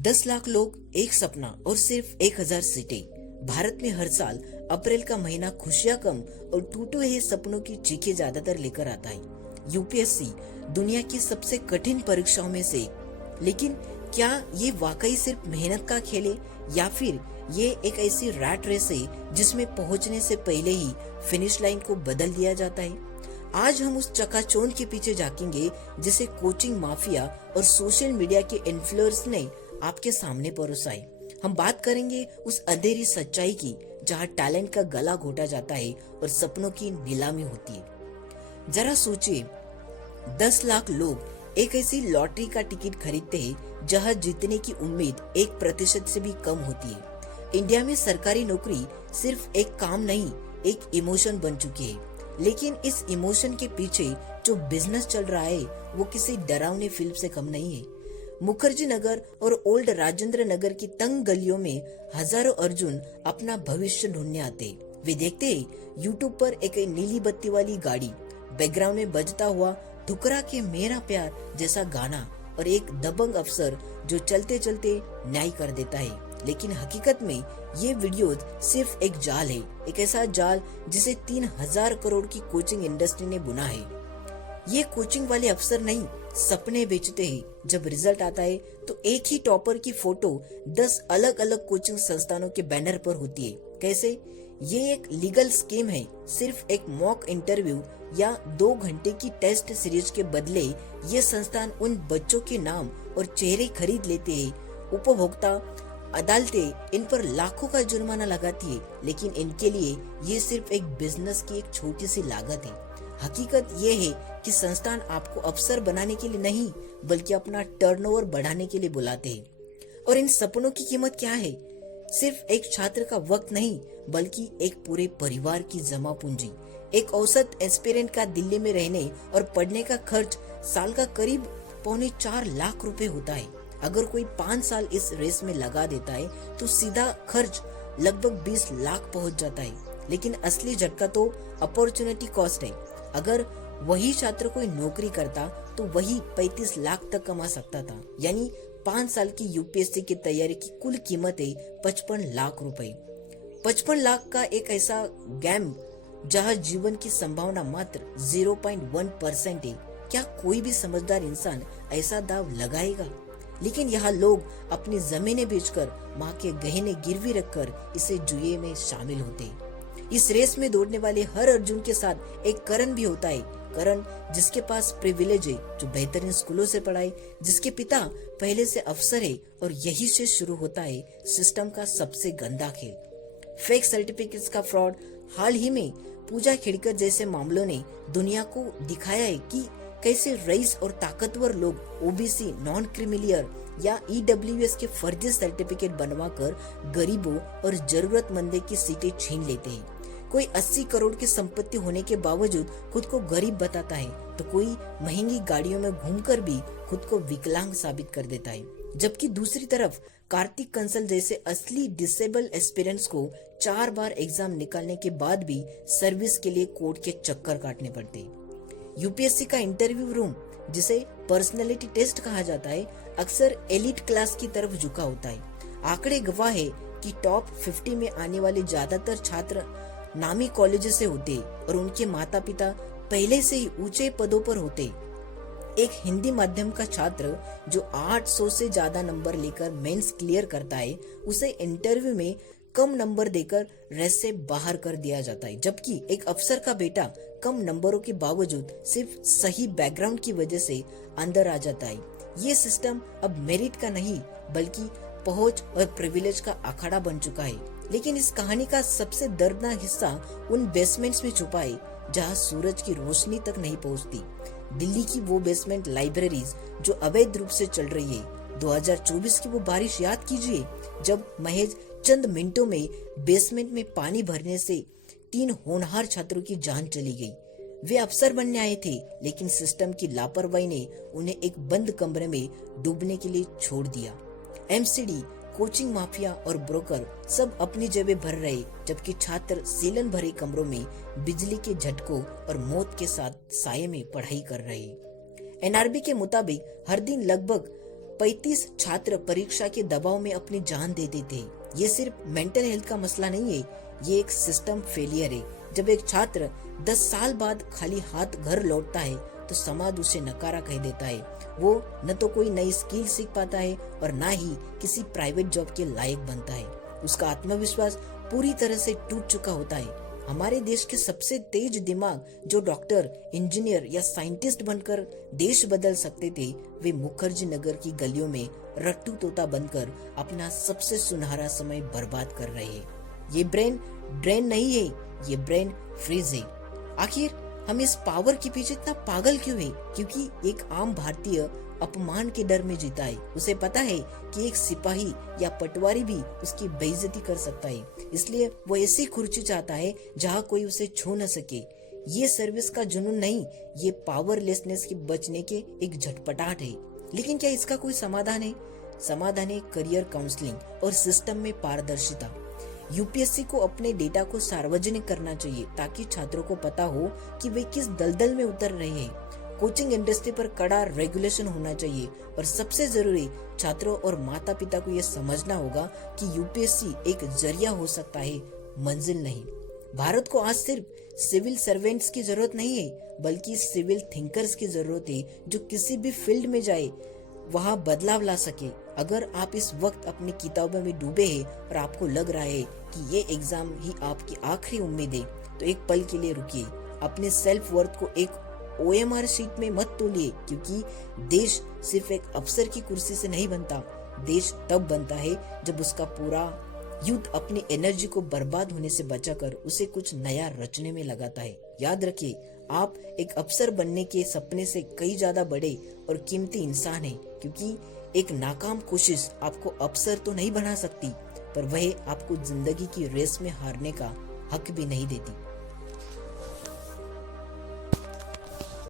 10 लाख लोग, एक सपना और सिर्फ 1,000 सीटें। भारत में हर साल अप्रैल का महीना खुशियां कम और टूटे हुए सपनों की चीखें ज्यादातर लेकर आता है। यूपीएससी दुनिया की सबसे कठिन परीक्षाओं में से एक। लेकिन क्या ये वाकई सिर्फ मेहनत का खेल है या फिर ये एक ऐसी रैट रेस है जिसमें पहुंचने से पहले ही फिनिश लाइन को बदल दिया जाता है? आज हम उस चकाचौंध के पीछे झांकेंगे जिसे कोचिंग माफिया और सोशल मीडिया के इन्फ्लुएंसर्स ने आपके सामने परोसा है। हम बात करेंगे उस अंधेरी सच्चाई की जहां टैलेंट का गला घोटा जाता है और सपनों की नीलामी होती है। जरा सोचिए, 10 लाख लोग एक ऐसी लॉटरी का टिकट खरीदते हैं जहां जीतने की उम्मीद 1% से भी कम होती है। इंडिया में सरकारी नौकरी सिर्फ एक काम नहीं, एक इमोशन बन चुकी है। लेकिन इस इमोशन के पीछे जो बिजनेस चल रहा है वो किसी डरावनी फिल्म से कम नहीं है। मुखर्जी नगर और ओल्ड राजेंद्र नगर की तंग गलियों में हजारों अर्जुन अपना भविष्य ढूंढने आते। वे देखते हैं यूट्यूब पर एक नीली बत्ती वाली गाड़ी, बैकग्राउंड में बजता हुआ ठुकरा के मेरा प्यार जैसा गाना और एक दबंग अफसर जो चलते चलते न्याय कर देता है। लेकिन हकीकत में ये वीडियोस सिर्फ एक जाल है, एक ऐसा जाल जिसे 3,000 करोड़ की कोचिंग इंडस्ट्री ने बुना है। ये कोचिंग वाले अफसर नहीं, सपने बेचते हैं। जब रिजल्ट आता है तो एक ही टॉपर की फोटो 10 अलग अलग कोचिंग संस्थानों के बैनर पर होती है। कैसे? ये एक लीगल स्कीम है। सिर्फ एक मॉक इंटरव्यू या 2 घंटे की टेस्ट सीरीज के बदले ये संस्थान उन बच्चों के नाम और चेहरे खरीद लेते हैं। उपभोक्ता अदालतें इन पर लाखों का जुर्माना लगाती है, लेकिन इनके लिए ये सिर्फ एक बिजनेस की एक छोटी सी लागत है। हकीकत ये है कि संस्थान आपको अफसर बनाने के लिए नहीं बल्कि अपना टर्नओवर बढ़ाने के लिए बुलाते हैं। और इन सपनों की कीमत क्या है? सिर्फ एक छात्र का वक्त नहीं बल्कि एक पूरे परिवार की जमा पूंजी। एक औसत एस्पिरेंट का दिल्ली में रहने और पढ़ने का खर्च साल का करीब 4.25 लाख रुपए होता है। अगर कोई 5 साल इस रेस में लगा देता है तो सीधा खर्च लगभग 20 लाख पहुंच जाता है। लेकिन असली झटका तो अपॉर्चुनिटी कॉस्ट है। अगर वही छात्र कोई नौकरी करता तो वही 35 लाख तक कमा सकता था। यानी 5 साल की यूपीएससी की तैयारी की कुल कीमत है 55 लाख रुपए। 55 लाख का एक ऐसा गेम जहां जीवन की संभावना मात्र 0.1% है। क्या कोई भी समझदार इंसान ऐसा दाव लगाएगा? लेकिन यहाँ लोग अपनी जमीनें बेचकर, माँ के गहने गिरवी रखकर इसे जुए में शामिल होते। इस रेस में दौड़ने वाले हर अर्जुन के साथ एक करण भी होता है। करण जिसके पास प्रिविलेज है, जो बेहतरीन स्कूलों से पढ़ाई, जिसके पिता पहले से अफसर है और यही से शुरू होता है सिस्टम का सबसे गंदा खेल, फेक सर्टिफिकेट्स का फ्रॉड। हाल ही में पूजा खेड़कर जैसे मामलों ने दुनिया को दिखाया है कि कैसे रईस और ताकतवर लोग ओबीसी, नॉन क्रिमिलियर या ईडब्ल्यूएस के फर्जी सर्टिफिकेट बनवाकर गरीबों और जरूरतमंदों की सीटें छीन लेते हैं। कोई 80 करोड़ की संपत्ति होने के बावजूद खुद को गरीब बताता है तो कोई महंगी गाड़ियों में घूमकर भी खुद को विकलांग साबित कर देता है। जबकि दूसरी तरफ कार्तिक कंसल जैसे असली डिसेबल एस्पिरेंट्स को 4 बार एग्जाम निकालने के बाद भी सर्विस के लिए कोर्ट के चक्कर काटने पड़ते हैं। यूपीएससी का इंटरव्यू रूम, जिसे पर्सनैलिटी टेस्ट कहा जाता है, अक्सर एलिट क्लास की तरफ झुका होता है। आंकड़े गवाह है कि टॉप 50 में आने वाले ज्यादातर छात्र नामी कॉलेज से होते और उनके माता पिता पहले से ही ऊंचे पदों पर होते। एक हिंदी माध्यम का छात्र जो 800 से ज्यादा नंबर लेकर मेंस क्लियर करता है, उसे इंटरव्यू में कम नंबर देकर रेस से बाहर कर दिया जाता है। जबकि एक अफसर का बेटा कम नंबरों के बावजूद सिर्फ सही बैकग्राउंड की वजह से अंदर आ जाता है। ये सिस्टम अब मेरिट का नहीं बल्कि पहुंच और प्रिविलेज का अखाड़ा बन चुका है। लेकिन इस कहानी का सबसे दर्दनाक हिस्सा उन बेसमेंट्स में छुपा है जहां सूरज की रोशनी तक नहीं पहुंचती। दिल्ली की वो बेसमेंट लाइब्रेरीज जो अवैध रूप से चल रही है। 2024 की वो बारिश याद कीजिए जब महज चंद मिनटों में बेसमेंट में पानी भरने से 3 होनहार छात्रों की जान चली गई। वे अफसर बनने आए थे लेकिन सिस्टम की लापरवाही ने उन्हें एक बंद कमरे में डूबने के लिए छोड़ दिया। एमसीडी, कोचिंग माफिया और ब्रोकर सब अपनी जेबें भर रहे, जबकि छात्र सीलन भरे कमरों में बिजली के झटकों और मौत के साथ साये में पढ़ाई कर रहे। एनआरबी के मुताबिक हर दिन लगभग 35 छात्र परीक्षा के दबाव में अपनी जान दे देते हैं। ये सिर्फ मेंटल हेल्थ का मसला नहीं है, ये एक सिस्टम फेलियर है। जब एक छात्र 10 साल बाद खाली हाथ घर लौटता है तो समाज उसे नकारा कह देता है। वो न तो कोई नई स्किल सीख पाता है और ना ही किसी प्राइवेट जॉब के लायक बनता है। उसका आत्मविश्वास पूरी तरह से टूट चुका होता है। हमारे देश के सबसे तेज दिमाग जो डॉक्टर, इंजीनियर या साइंटिस्ट बनकर देश बदल सकते थे, वे मुखर्जी नगर की गलियों में रट्टू तोता बनकर अपना सबसे सुनहरा समय बर्बाद कर रहे हैं। ये ब्रेन ड्रेन नहीं है, ये ब्रेन फ्रीज है। आखिर हम इस पावर के पीछे इतना पागल क्यों है? क्योंकि एक आम भारतीय अपमान के डर में जीता है। उसे पता है कि एक सिपाही या पटवारी भी उसकी बेइज्जती कर सकता है, इसलिए वो ऐसी कुर्सी चाहता है जहाँ कोई उसे छू न सके। ये सर्विस का जुनून नहीं, ये पावरलेसनेस के बचने के एक झटपटाहट है। लेकिन क्या इसका कोई समाधान है? समाधान है करियर काउंसलिंग और सिस्टम में पारदर्शिता। यूपीएससी को अपने डेटा को सार्वजनिक करना चाहिए ताकि छात्रों को पता हो कि वे किस दलदल में उतर रहे हैं। कोचिंग इंडस्ट्री पर कड़ा रेगुलेशन होना चाहिए और सबसे जरूरी छात्रों और माता पिता को यह समझना होगा कि यूपीएससी एक जरिया हो सकता है, मंजिल नहीं। भारत को आज सिर्फ सिविल सर्वेंट्स की जरूरत नहीं है, बल्कि सिविल थिंकर्स की जरूरत है जो किसी भी फील्ड में जाए वहाँ बदलाव ला सके। अगर आप इस वक्त अपनी किताबों में डूबे हैं और आपको लग रहा है कि ये एग्जाम ही आपकी आखिरी उम्मीद है, तो एक पल के लिए रुकिए। अपने सेल्फ वर्थ को एक ओएमआर शीट में मत तोलिए, क्योंकि देश सिर्फ एक अफसर की कुर्सी से नहीं बनता। देश तब बनता है जब उसका पूरा युद्ध अपनी एनर्जी को बर्बाद होने से बचाकर उसे कुछ नया रचने में लगाता है। याद रखिए, आप एक अफसर बनने के सपने से कई ज्यादा बड़े और कीमती इंसान हैं, क्योंकि एक नाकाम कोशिश आपको अफसर तो नहीं बना सकती, पर वह आपको जिंदगी की रेस में हारने का हक भी नहीं देती।